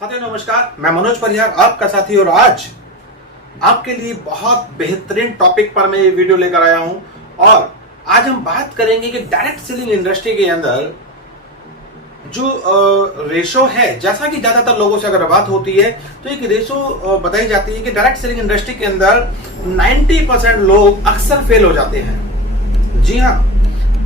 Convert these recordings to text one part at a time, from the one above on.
साथियों नमस्कार, मैं मनोज परिहार आपका साथी और आज आपके लिए बहुत बेहतरीन टॉपिक पर मैं ये वीडियो लेकर आया हूं। और आज हम बात करेंगे कि डायरेक्ट सेलिंग इंडस्ट्री के अंदर जो रेशो है, जैसा कि ज्यादातर लोगों से अगर बात होती है तो एक रेशो बताई जाती है कि डायरेक्ट सेलिंग इंडस्ट्री के अंदर 90% लोग अक्सर फेल हो जाते हैं। जी हाँ,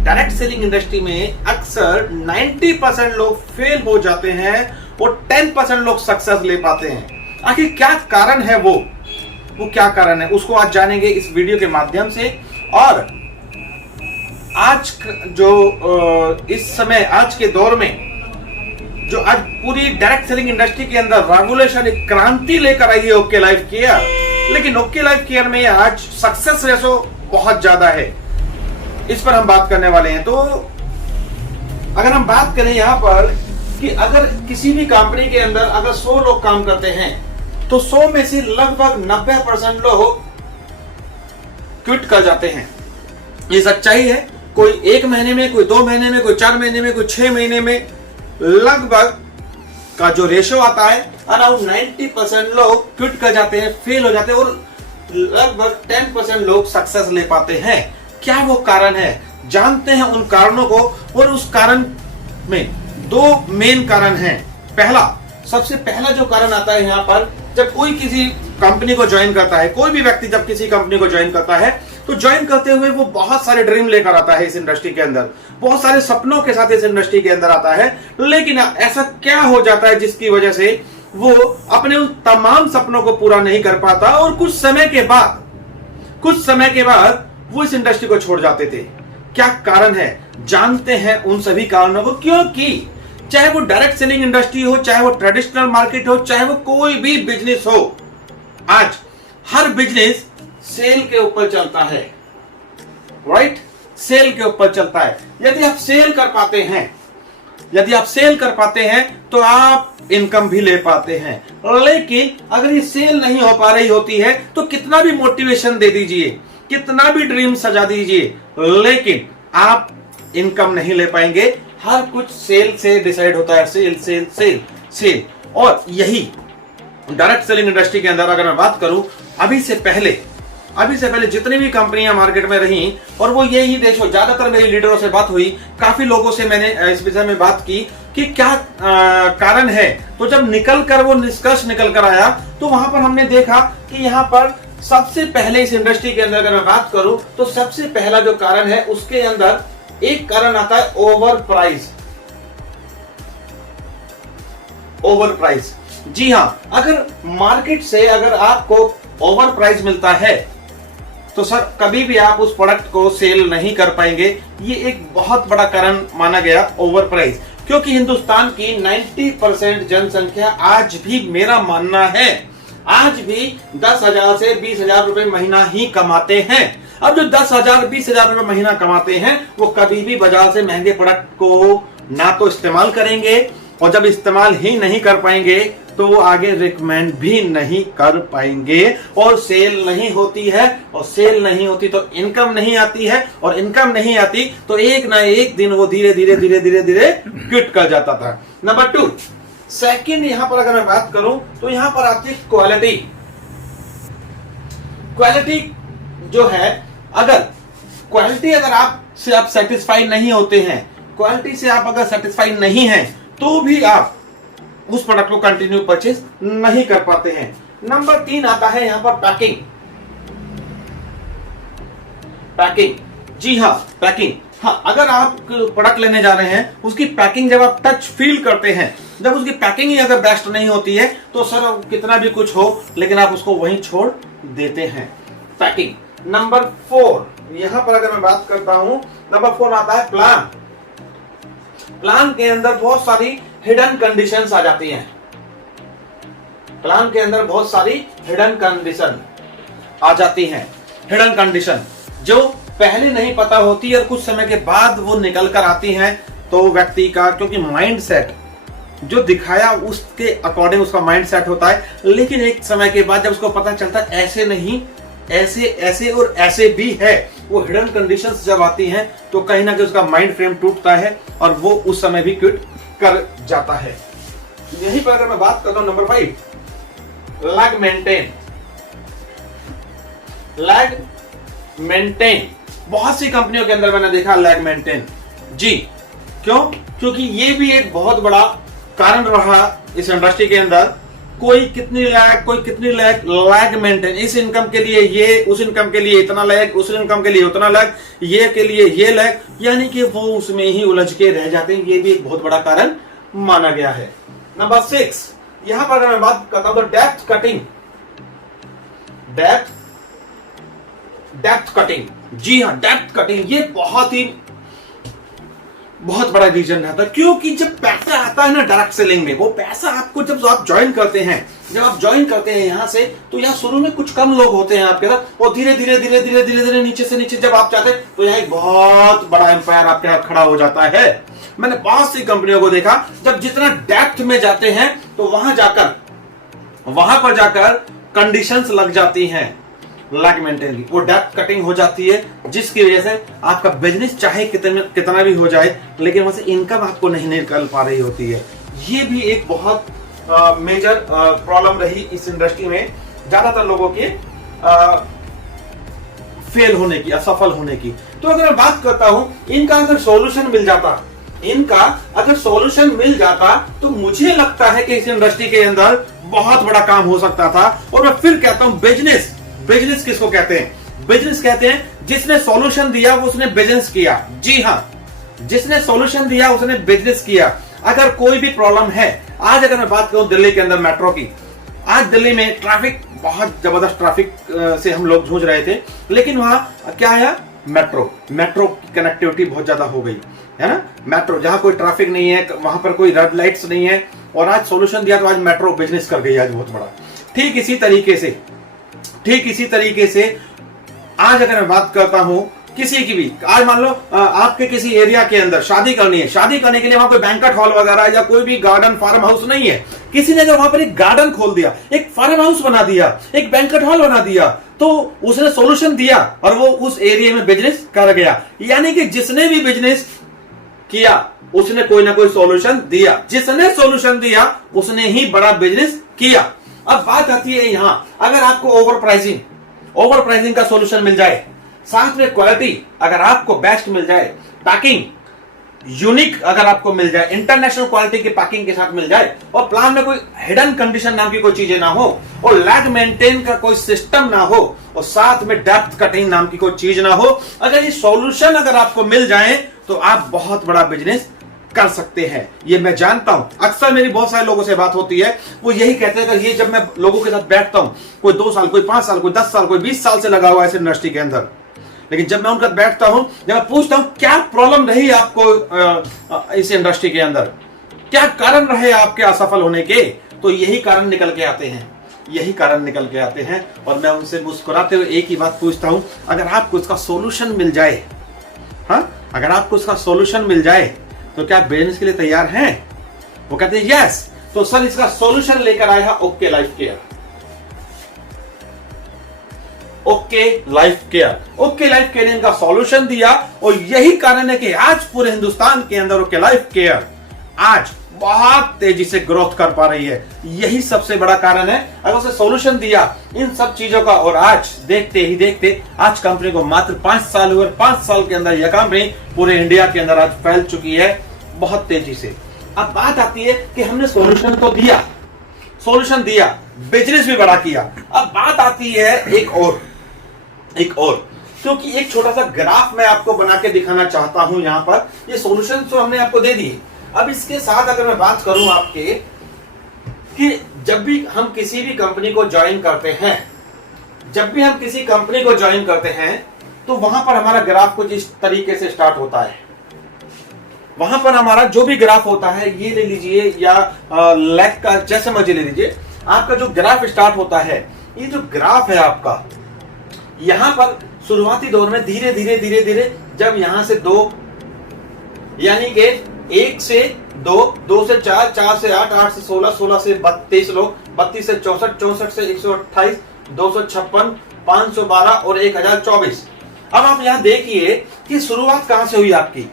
डायरेक्ट सेलिंग इंडस्ट्री में अक्सर 90% लोग फेल हो जाते हैं और 10% लोग सक्सेस ले पाते हैं। आखिर क्या कारण है वो क्या कारण है उसको आज जानेंगे इस वीडियो के माध्यम से। और आज जो इस समय आज के दौर में जो आज पूरी डायरेक्ट सेलिंग इंडस्ट्री के अंदर रेवोल्यूशन, एक क्रांति लेकर आई है ओके लाइफ केयर। लेकिन ओके लाइफ केयर में आज सक्सेस रेशो बहुत ज्यादा है, इस पर हम बात करने वाले हैं। तो अगर हम बात करें यहां पर कि अगर किसी भी कंपनी के अंदर अगर 100 लोग काम करते हैं तो 100 में से लगभग 90% लोग क्विट कर जाते हैं। ये सच्चाई है। कोई 1 महीने में, कोई 2 महीने में, कोई 4 महीने में, कोई 6 महीने में लगभग का जो रेशो आता है अराउंड 90% लोग क्विट कर जाते हैं, फेल हो जाते हैं और लगभग 10% लोग सक्सेस ले पाते हैं। क्या वो कारण है, जानते हैं उन कारणों को। और उस कारण में 2 मेन कारण हैं। सबसे पहला जो कारण आता है यहाँ पर, जब कोई किसी कंपनी को ज्वाइन करता है, कोई भी व्यक्ति जब किसी कंपनी को ज्वाइन करता है तो ज्वाइन करते हुए वो बहुत सारे ड्रीम लेकर आता है इस इंडस्ट्री के अंदर, बहुत सारे सपनों के साथ इस इंडस्ट्री के अंदर आता है। लेकिन ऐसा क्या हो जाता है जिसकी वजह से वो अपने उन तमाम सपनों को पूरा नहीं कर पाता और कुछ समय के बाद वो इस इंडस्ट्री को छोड़ जाते थे। क्या कारण है, जानते हैं उन सभी कारणों को। क्योंकि चाहे वो डायरेक्ट सेलिंग इंडस्ट्री हो, चाहे वो ट्रेडिशनल मार्केट हो, चाहे वो कोई भी बिजनेस हो, आज हर बिजनेस सेल के ऊपर चलता है। राइट, सेल के ऊपर चलता है। यदि आप सेल कर पाते हैं तो आप इनकम भी ले पाते हैं। लेकिन अगर ये सेल नहीं हो पा रही होती है तो कितना भी मोटिवेशन दे दीजिए, कितना भी ड्रीम सजा दीजिए, लेकिन आप इनकम नहीं ले पाएंगे। हर कुछ सेल से डिसाइड होता है, सेल। और यही डायरेक्ट सेलिंग इंडस्ट्री के अंदर अगर मैं बात करूं, अभी से पहले जितनी भी कंपनियां मार्केट में रही और वो यही देश हो, ज्यादातर मेरी लीडरों से बात हुई, काफी लोगों से मैंने इस विषय में बात की कि क्या कारण है। तो जब वो निष्कर्ष निकल कर आया तो वहां पर हमने देखा कि यहाँ पर सबसे पहले इस इंडस्ट्री के अंदर अगर मैं बात करूं तो सबसे पहला जो कारण है उसके अंदर एक कारण आता है ओवर प्राइस। जी हां, अगर मार्केट से अगर आपको ओवर प्राइस मिलता है तो सर कभी भी आप उस प्रोडक्ट को सेल नहीं कर पाएंगे। ये एक बहुत बड़ा कारण माना गया ओवर प्राइस, क्योंकि हिंदुस्तान की 90% जनसंख्या आज भी, मेरा मानना है, आज भी 10,000 से 20,000 रुपए महीना ही कमाते हैं। अब जो 10,000 20,000 रुपए महीना कमाते हैं वो कभी भी बाजार से महंगे प्रोडक्ट को ना तो इस्तेमाल करेंगे, और जब इस्तेमाल ही नहीं कर पाएंगे तो वो आगे रिकमेंड भी नहीं कर पाएंगे। और सेल नहीं होती है, और सेल नहीं होती तो इनकम नहीं आती है, और इनकम नहीं आती तो एक ना एक दिन वो धीरे धीरे क्विट कर जाता था। नंबर 2, सेकंड, यहां पर अगर मैं बात करूं तो यहां पर आती है क्वालिटी जो है। अगर क्वालिटी अगर आप सेटिस्फाई नहीं होते हैं, क्वालिटी से आप अगर सेटिस्फाई नहीं हैं तो भी आप उस प्रोडक्ट को कंटिन्यू परचेज नहीं कर पाते हैं। नंबर 3 आता है यहां पर पैकिंग। जी हां, पैकिंग। हाँ, अगर आप प्रोडक्ट लेने जा रहे हैं, उसकी पैकिंग जब आप टच फील करते हैं, जब उसकी पैकिंग ही अगर बेस्ट नहीं होती है तो सर कितना भी कुछ हो लेकिन आप उसको वहीं छोड़ देते हैं। पैकिंग। नंबर 4, यहां पर अगर मैं बात करता हूं, नंबर 4 आता है प्लान के अंदर बहुत सारी हिडन कंडीशंस आ जाती हैं। प्लान के अंदर बहुत सारी हिडन कंडीशन जो पहले नहीं पता होती और कुछ समय के बाद वो निकल कर आती हैं। तो व्यक्ति का, क्योंकि माइंडसेट जो दिखाया उसके अकॉर्डिंग उसका माइंडसेट होता है, लेकिन एक समय के बाद जब उसको पता चलता है ऐसे नहीं, ऐसे और ऐसे भी है, वो हिडन कंडीशंस जब आती हैं तो कहीं ना कहीं उसका माइंड फ्रेम टूटता है और वो उस समय भी क्विट कर जाता है। यहीं पर अगर मैं बात करता हूं number 5, lag maintain. Lag maintain बहुत सी कंपनियों के अंदर मैंने देखा लैग मेंटेन। जी क्यों? क्योंकि ये भी एक बहुत बड़ा कारण रहा इस इंडस्ट्री के अंदर। कोई कितनी लैग मेंटेन, इस इनकम के लिए ये, उस इनकम के लिए इतना लैग, उस इनकम के लिए उतना लैग, ये के लिए ये लैग, यानी कि वो उसमें ही उलझ के रह जाते हैं। ये भी एक बहुत बड़ा कारण माना गया है। नंबर 6, यहां पर मैं बात करता हूं डेप्थ कटिंग। डेप्थ कटिंग, जी हाँ, डेप्थ कटिंग ये बहुत बड़ा रीजन रहता है। क्योंकि जब पैसा आता है ना डायरेक्ट सेलिंग में, वो पैसा आपको जब आप ज्वाइन करते हैं यहां से, तो यहाँ शुरू में कुछ कम लोग होते हैं आपके साथ, और धीरे धीरे नीचे से नीचे जब आप चाहते हैं तो यहाँ एक बहुत बड़ा एम्पायर आपके साथ खड़ा हो जाता है। मैंने बहुत सी कंपनियों को देखा, जब जितना डेप्थ में जाते हैं तो वहां पर जाकर कंडीशंस लग जाती हैं लैग मेंटेन की, वो डेप्थ कटिंग हो जाती है, जिसकी वजह से आपका बिजनेस चाहे कितना भी हो जाए, लेकिन वहां से इनकम आपको नहीं निकल पा रही होती है। ये भी एक बहुत मेजर प्रॉब्लम रही इस इंडस्ट्री में, ज्यादातर लोगों के फेल होने की, असफल होने की। तो अगर मैं बात करता हूं, इनका अगर सॉल्यूशन मिल जाता तो मुझे लगता है कि इस इंडस्ट्री के अंदर बहुत बड़ा काम हो सकता था। और मैं फिर कहता हूं, बिजनेस किसको कहते हैं? बिजनेस कहते हैं जिसने सॉल्यूशन दिया वो उसने बिजनेस किया। जी हां, जिसने सॉल्यूशन दिया उसने बिजनेस किया। अगर कोई भी प्रॉब्लम है, आज अगर मैं बात करूं दिल्ली के अंदर मेट्रो की, आज दिल्ली में ट्रैफिक, बहुत जबरदस्त ट्रैफिक से हम लोग जूझ रहे थे, लेकिन वहां क्या है? मेट्रो की कनेक्टिविटी बहुत ज्यादा हो गई है ना। मेट्रो जहां कोई ट्रैफिक नहीं है, वहां पर कोई रेड लाइट्स नहीं है, और आज सॉल्यूशन दिया तो आज मेट्रो बिजनेस कर गई आज बहुत बड़ा। ठीक इसी तरीके से आज अगर मैं बात करता हूं किसी की भी, आज मान लो आपके किसी एरिया के अंदर शादी करनी है, शादी करने के लिए वहां कोई बैंक्वेट हॉल वगैरह या कोई भी गार्डन फार्म हाउस नहीं है, किसी ने अगर वहां पर एक गार्डन खोल दिया, एक फार्म हाउस बना दिया, एक बैंक्वेट हॉल बना दिया, तो उसने सॉल्यूशन दिया और वो उस एरिया में बिजनेस कर गया। यानी कि जिसने भी बिजनेस किया उसने कोई ना कोई सॉल्यूशन दिया, जिसने सॉल्यूशन दिया उसने ही बड़ा बिजनेस किया। अब बात आती है यहां, अगर आपको ओवर प्राइसिंग का सॉल्यूशन मिल जाए, साथ में क्वालिटी अगर आपको बेस्ट मिल जाए, पैकिंग यूनिक अगर आपको मिल जाए, इंटरनेशनल क्वालिटी की पैकिंग के साथ मिल जाए, और प्लान में कोई हिडन कंडीशन नाम की कोई चीजें ना हो, और लैग मेंटेन का कोई सिस्टम ना हो, और साथ में डेप्थ कटिंग नाम की कोई चीज ना हो, अगर ये सॉल्यूशन अगर आपको मिल जाए तो आप बहुत बड़ा बिजनेस कर सकते हैं। ये मैं जानता हूं, अक्सर मेरी बहुत सारे लोगों से बात होती है, वो यही कहते हैं कि ये जब मैं लोगों के साथ बैठता हूं, कोई 2 साल, कोई 5 साल, कोई 10 साल, कोई 20 साल से लगा हुआ है इस इंडस्ट्री के अंदर, लेकिन जब मैं उनका बैठता हूं, जब मैं पूछता हूं क्या प्रॉब्लम रही आपको इस इंडस्ट्री के अंदर, क्या कारण रहे आपके असफल होने के, तो यही कारण निकल के आते हैं। और मैं उनसे मुस्कुराते हुए एक ही बात पूछता हूं, अगर आपको इसका सॉल्यूशन मिल जाए, अगर आपको इसका सॉल्यूशन मिल जाए तो क्या बिजनेस के लिए तैयार हैं? वो कहते हैं यस। तो सर इसका सॉल्यूशन लेकर आया okay life care. Okay life care इनका सॉल्यूशन दिया, और यही कारण है कि आज पूरे हिंदुस्तान के अंदर ओके लाइफ केयर आज बहुत तेजी से ग्रोथ कर पा रही है। यही सबसे बड़ा कारण है। अगर उसे सॉल्यूशन दिया इन सब चीजों का, और आज देखते ही देखते आज कंपनी को मात्र 5 साल हुए, 5 साल के अंदर यह कंपनी पूरे इंडिया के अंदर आज फैल चुकी है बहुत तेजी से। अब बात आती है कि हमने सॉल्यूशन तो दिया, बिजनेस भी बड़ा किया। अब बात आती है एक और, क्योंकि एक छोटा सा ग्राफ मैं आपको बना के दिखाना चाहता हूं। यहां पर ये सॉल्यूशन तो हमने आपको दे दिए। अब इसके साथ अगर मैं बात करूं आपके, कि जब भी हम किसी भी कंपनी को ज्वाइन करते हैं, तो वहां पर हमारा ग्राफ कुछ इस तरीके से स्टार्ट होता है। वहां पर हमारा जो भी ग्राफ होता है, ये ले लीजिए या लेग का जैसे मर्जी ले लीजिए, आपका जो ग्राफ स्टार्ट होता है, ये जो ग्राफ है आपका, यहां पर शुरुआती दौर में धीरे धीरे जब यहां से 2, यानी कि 1 से 2, 2 से 4, 4 से 8, 8 से 16, 16 से 32 लोग, 32 से 64, 64 से 128, 256, 512 और 1024। अब आप यहां देखिए कि शुरुआत कहां से हुई आपकी।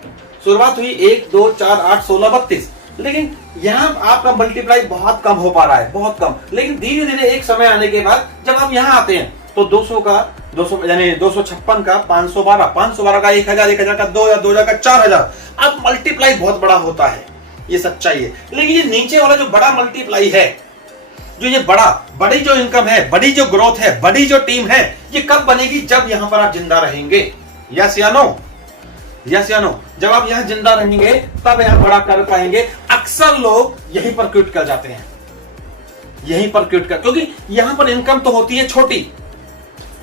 शुरुआत हुई 1, 2, 4, 8, 16, 32। लेकिन यहाँ आपका मल्टीप्लाई बहुत कम हो पा रहा है, बहुत कम। लेकिन धीरे धीरे एक समय आने के बाद जब आप यहाँ आते हैं तो 200 का 200 यानी 256 का 512, 512 का 1000, 1000 का 2000, 2000 का 4000, अब मल्टीप्लाई बहुत बड़ा होता है, ये सच्चाई है। लेकिन ये नीचे वाला जो बड़ा मल्टीप्लाई है, जो ये बड़ी जो इनकम है, बड़ी जो ग्रोथ है, बड़ी जो टीम है, ये कब बनेगी? जब यहां पर आप जिंदा रहेंगे। यस या नो? यस या नो? जब आप यहां जिंदा रहेंगे तब यहां बड़ा कर पाएंगे। अक्सर लोग यहीं पर क्विट कर जाते हैं, यहीं पर क्विट कर, क्योंकि यहां पर इनकम तो होती है छोटी।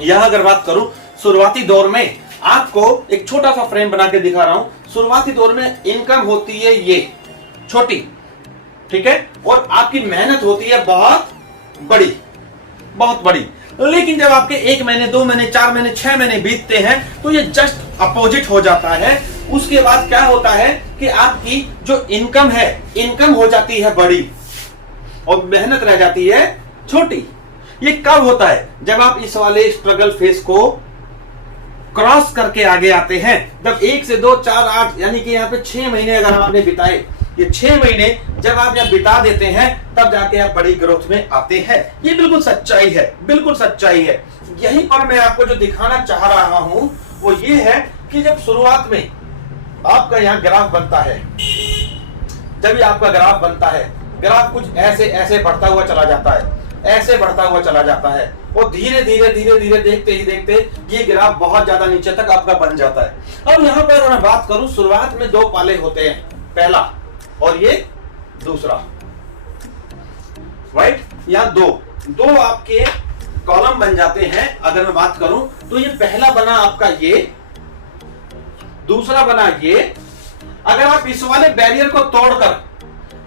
यहां अगर बात करूं शुरुआती दौर में, आपको एक छोटा सा फ्रेम बना के दिखा रहा हूं। शुरुआती दौर में इनकम होती है ये छोटी, ठीक है, और आपकी मेहनत होती है बहुत बड़ी, बहुत बड़ी। लेकिन जब आपके 1 महीने, 2 महीने, 4 महीने, 6 महीने बीतते हैं तो ये जस्ट अपोजिट हो जाता है। उसके बाद क्या होता है कि आपकी जो इनकम है, इनकम हो जाती है बड़ी और मेहनत रह जाती है छोटी। ये कब होता है? जब आप इस वाले स्ट्रगल फेज को क्रॉस करके आगे आते हैं। जब 1 से 2, 4, 8 यानी कि यहाँ पे 6 महीने अगर आपने बिताए, ये 6 महीने जब आप यहाँ बिता देते हैं तब जाके आप बड़ी ग्रोथ में आते हैं। ये बिल्कुल सच्चाई है, बिल्कुल सच्चाई है। यहीं पर मैं आपको जो दिखाना चाह रहा हूं वो ये है कि जब शुरुआत में आपका यहाँ ग्राफ बनता है, जब ये आपका ग्राफ बनता है, ग्राफ कुछ ऐसे ऐसे बढ़ता हुआ चला जाता है, ऐसे बढ़ता हुआ चला जाता है और धीरे धीरे धीरे धीरे देखते ही देखते ये ग्राफ बहुत ज्यादा नीचे तक आपका बन जाता है। अब यहाँ पर मैं बात करूं, शुरुआत में 2 पाले होते हैं, पहला और ये दूसरा, राइट? यहाँ दो आपके कॉलम बन जाते हैं। अगर मैं बात करूं तो ये पहला बना आपका ये, दूसरा बना ये। अगर आप इस वाले बैरियर को तोड़कर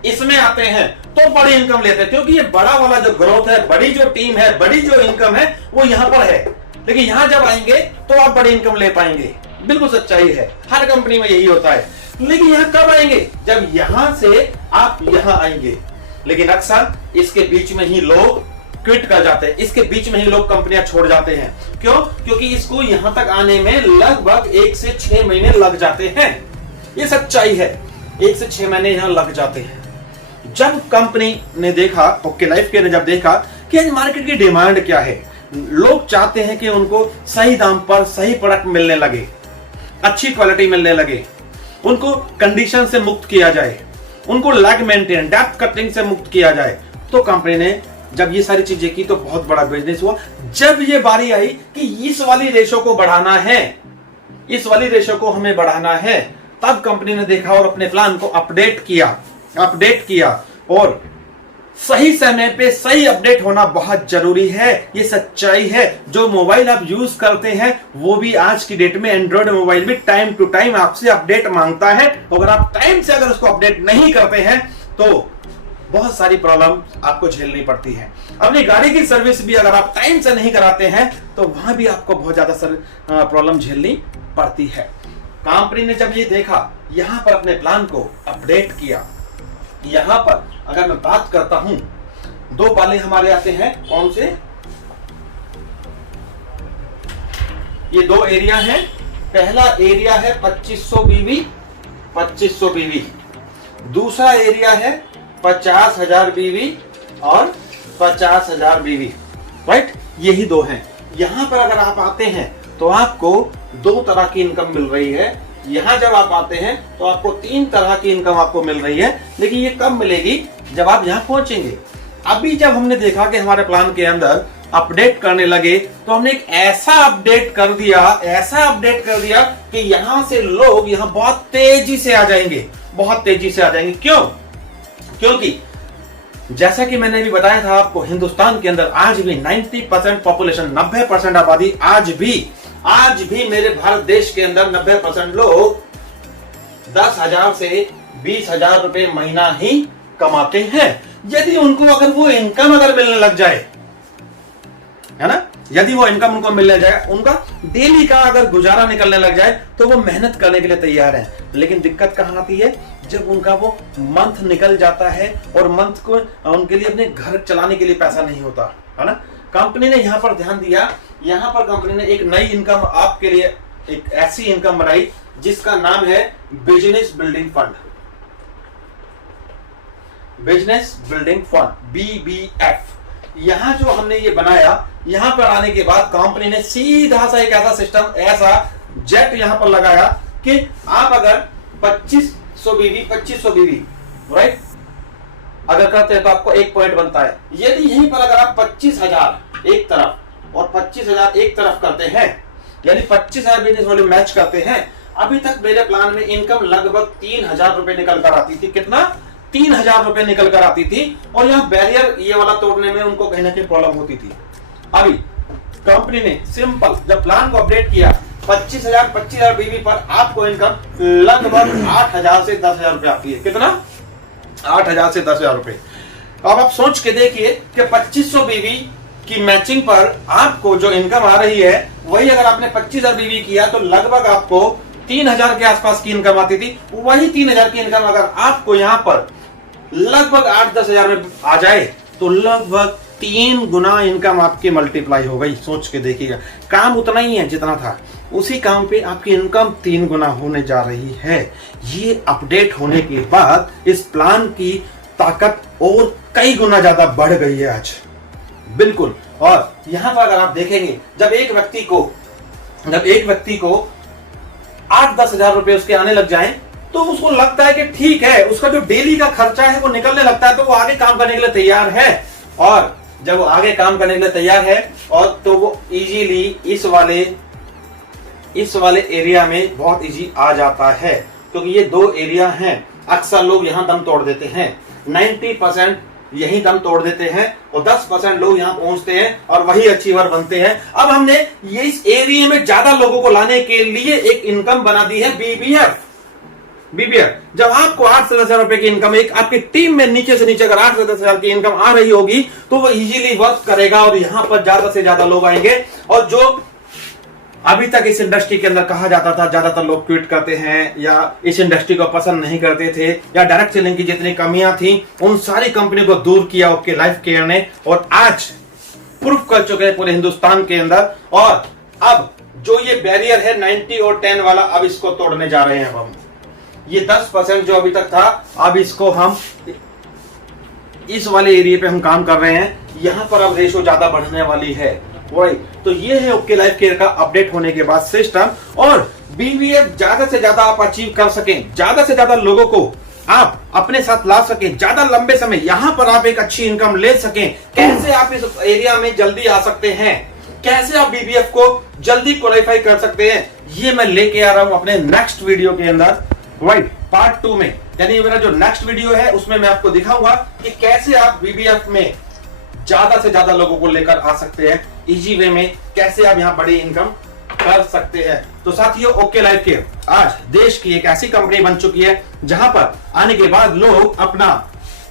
इसमें आते हैं तो बड़ी इनकम लेते हैं, क्योंकि ये बड़ा वाला जो ग्रोथ है, बड़ी जो टीम है, बड़ी जो इनकम है वो यहां पर है। लेकिन यहां जब आएंगे तो आप बड़ी इनकम ले पाएंगे, बिल्कुल सच्चाई है, हर कंपनी में यही होता है। लेकिन यहां कब आएंगे? जब यहां से आप यहां आएंगे। लेकिन अक्सर इसके बीच में ही लोग क्विट कर जाते हैं, इसके बीच में ही लोग कंपनियां छोड़ जाते हैं। क्यों? क्योंकि इसको यहां तक आने में लगभग 1 से 6 महीने लग जाते हैं। ये सच्चाई है, 1 से 6 महीने यहां लग जाते हैं। जब कंपनी ने देखा, ओके लाइफ केयर ने जब देखा कि आज मार्केट की डिमांड क्या है, लोग चाहते हैं कि उनको सही दाम पर सही प्रोडक्ट मिलने लगे, अच्छी क्वालिटी मिलने लगे, उनको कंडीशन से मुक्त किया जाए, उनको लैग मेंटेन, डेप्थ कटिंग से मुक्त किया जाए, तो कंपनी ने जब ये सारी चीजें की तो बहुत बड़ा बिजनेस हुआ। जब ये बारी आई कि इस वाली रेशो को बढ़ाना है, इस वाली रेशो को हमें बढ़ाना है, तब कंपनी ने देखा और अपने प्लान को अपडेट किया और सही समय पे सही अपडेट होना बहुत जरूरी है। ये सच्चाई है। जो मोबाइल आप यूज करते हैं वो भी आज की डेट में एंड्रॉइड मोबाइल भी टाइम टू टाइम आपसे अपडेट मांगता है। अगर आप टाइम से अगर उसको अपडेट नहीं करते हैं तो बहुत सारी प्रॉब्लम आपको झेलनी पड़ती है। अपनी गाड़ी की सर्विस भी अगर आप टाइम से नहीं कराते हैं तो वहां भी आपको बहुत ज्यादा प्रॉब्लम झेलनी पड़ती है। कंपनी ने जब ये देखा, यहां पर अपने प्लान को अपडेट किया। यहां पर अगर मैं बात करता हूं, 2 पाले हमारे आते हैं, कौन से? ये 2 एरिया है। पहला एरिया है 2500 बीवी, 2500 बीवी। दूसरा एरिया है 50,000 बीवी और 50,000 बीवी, राइट? यही 2 हैं। यहां पर अगर आप आते हैं तो आपको 2 तरह की इनकम मिल रही है। यहां जब आप आते हैं तो आपको 3 तरह की इनकम आपको मिल रही है। लेकिन ये कब मिलेगी? जब आप यहां पहुंचेंगे। अभी जब हमने देखा कि हमारे प्लान के अंदर अपडेट करने लगे तो हमने एक ऐसा अपडेट कर दिया कि यहां से लोग यहां बहुत तेजी से आ जाएंगे, बहुत तेजी से आ जाएंगे। क्यों? क्योंकि जैसा कि मैंने भी बताया था आपको, हिंदुस्तान के अंदर आज भी 90% पॉपुलेशन, 90% आबादी आज भी मेरे भारत देश के अंदर 90% लोग 10,000 से 20,000 रुपए महीना ही कमाते हैं। यदि उनको अगर वो इनकम अगर मिलने लग जाए, है ना, यदि वो इनकम उनको मिलने जाए, उनका डेली का अगर गुजारा निकलने लग जाए तो वो मेहनत करने के लिए तैयार है। लेकिन दिक्कत कहां आती है? जब उनका वो मंथ निकल जाता है और मंथ को उनके लिए अपने घर चलाने के लिए पैसा नहीं होता, है ना। कंपनी ने यहां पर ध्यान दिया। यहां पर कंपनी ने एक नई इनकम आपके लिए, एक ऐसी इनकम बनाई जिसका नाम है business building fund. Business building fund, BBF। यहां जो हमने ये बनाया, यहां पर आने के बाद कंपनी ने सीधा सा एक ऐसा सिस्टम, ऐसा जेट यहां पर लगाया कि आप अगर 2500 बीवी राइट अगर करते हैं तो आपको 1 पॉइंट बनता है। यदि यहीं पर अगर आप 25,000 एक तरफ और 25,000 एक तरफ करते हैं, यानी 25,000 बिजनेस वॉल्यूम मैच करते हैं, अभी तक मेरे प्लान में इनकम लगभग 3,000 रुपए निकल कर आती थी। कितना? 3,000 रुपए निकल कर आती थी। और यहाँ बैरियर ये वाला तोड़ने में उनको कहीं ना कहीं प्रॉब्लम होती थी। अभी कंपनी ने सिंपल जब प्लान को अपडेट किया, 25,000 बीवी पर आपको इनकम लगभग 8,000 से 10,000 रुपए आती है। कितना? 8,000 से 10,000 रुपए। अब आप सोच के देखिए कि 2500 बीवी की मैचिंग पर आपको जो इनकम आ रही है, वही अगर आपने 25,000 बीवी किया तो लगभग आपको 3,000 के आसपास की इनकम आती थी। वही 3,000 की इनकम अगर आपको यहां पर लगभग 8-10,000 में आ जाए तो लगभग 3 गुना इनकम आपकी मल्टीप्लाई हो गई। सोच के देखिएगा, काम उतना ही है जितना था, उसी काम पे आपकी इनकम 3 गुना होने जा रही है। ये अपडेट होने के बाद इस प्लान की ताकत और कई गुना ज्यादा बढ़ गई है आज, बिल्कुल। और यहां पर अगर आप देखेंगे, जब एक व्यक्ति को 8-10 हजार रुपए उसके आने लग जाएं, तो उसको लगता है कि ठीक है, उसका जो डेली का खर्चा है वो निकलने लगता है, तो वो आगे काम करने के लिए तैयार है। और जब वो आगे काम करने के लिए तैयार है, और तो वो इजीली इस वाले एरिया में बहुत इजी आ जाता है, क्योंकि ये 2 एरिया हैं। अक्सर लोग यहां दम तोड़ देते हैं, 90% यही दम तोड़ देते हैं, और 10% लोग यहां पहुंचते हैं और वही अचीवर बनते हैं। अब हमने ये इस एरिया में ज्यादा लोगों को लाने के लिए एक इनकम बना दी है, BBF। जब आपको 8 से 10 हजार रुपए की इनकम, एक आपकी टीम में नीचे से नीचे अगर 8 से 10 हजार की इनकम आ रही होगी, तो वो इजीली वर्क करेगा और यहां पर ज्यादा से ज्यादा लोग आएंगे। और जो अभी तक इस इंडस्ट्री के अंदर कहा जाता था, ज्यादातर लोग क्विट करते हैं या इस इंडस्ट्री को पसंद नहीं करते थे, या डायरेक्ट सेलिंग की जितनी कमियां थी, उन सारी कंपनी को दूर किया ओके लाइफ केयर ने, और आज प्रूफ कर चुके हैं पूरे हिंदुस्तान के अंदर। और अब जो ये बैरियर है 90 और 10 वाला, अब इसको तोड़ने जा रहे हैं हम। ये 10% जो अभी तक था, अब इसको हम इस वाले एरिया पे हम काम कर रहे हैं। यहां पर अब रेशो ज्यादा बढ़ने वाली है, वही। तो ये है ओके लाइफ केयर का अपडेट होने के बाद सिस्टम। और BBF ज्यादा से ज्यादा आप अचीव कर सकें, ज्यादा से ज्यादा लोगों को आप अपने साथ ला सकें, ज्यादा लंबे समय यहां पर आप एक अच्छी इनकम ले सकें। कैसे आप इस एरिया में जल्दी आ सकते हैं, कैसे आप BBF को जल्दी क्वालिफाई कर सकते हैं, ये मैं लेके आ रहा हूं अपने नेक्स्ट वीडियो के अंदर, राइट, पार्ट 2 में। यानी मेरा जो नेक्स्ट वीडियो है उसमें मैं आपको दिखाऊंगा कि कैसे आप BBF में ज्यादा से ज्यादा लोगों को लेकर आ सकते हैं, इजी वे में कैसे आप यहां बड़ी इनकम कर सकते हैं। तो साथियों, ओके लाइफ केयर आज देश की एक ऐसी कंपनी बन चुकी है जहां पर आने के बाद लोग अपना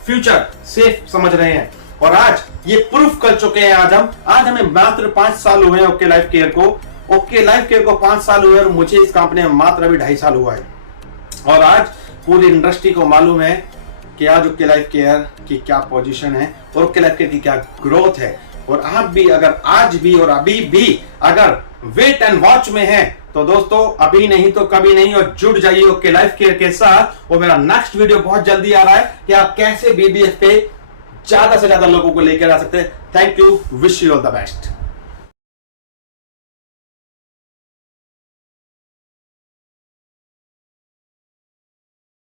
फ्यूचर सेफ समझ रहे हैं, और आज ये प्रूफ कर चुके हैं। आज हमें मात्र 5 साल हुए हैं ओके लाइफ केयर को। ओके लाइफ केयर को 5 साल हुए और मुझे इस कंपनी में मात्र अभी 2.5 साल हुआ है। और आज पूरी इंडस्ट्री को मालूम है कि आज ओके लाइफ केयर की क्या पोजीशन है और ओके लाइफ केयर की क्या ग्रोथ है। और आप भी अगर आज भी और अभी भी अगर वेट एंड वॉच में हैं, तो दोस्तों अभी नहीं तो कभी नहीं, और जुड़ जाइए ओके लाइफ केयर के साथ। और मेरा नेक्स्ट वीडियो बहुत जल्दी आ रहा है कि आप कैसे BBF पे ज्यादा से ज्यादा लोगों को लेकर आ सकते हैं। Thank you, wish you all the best.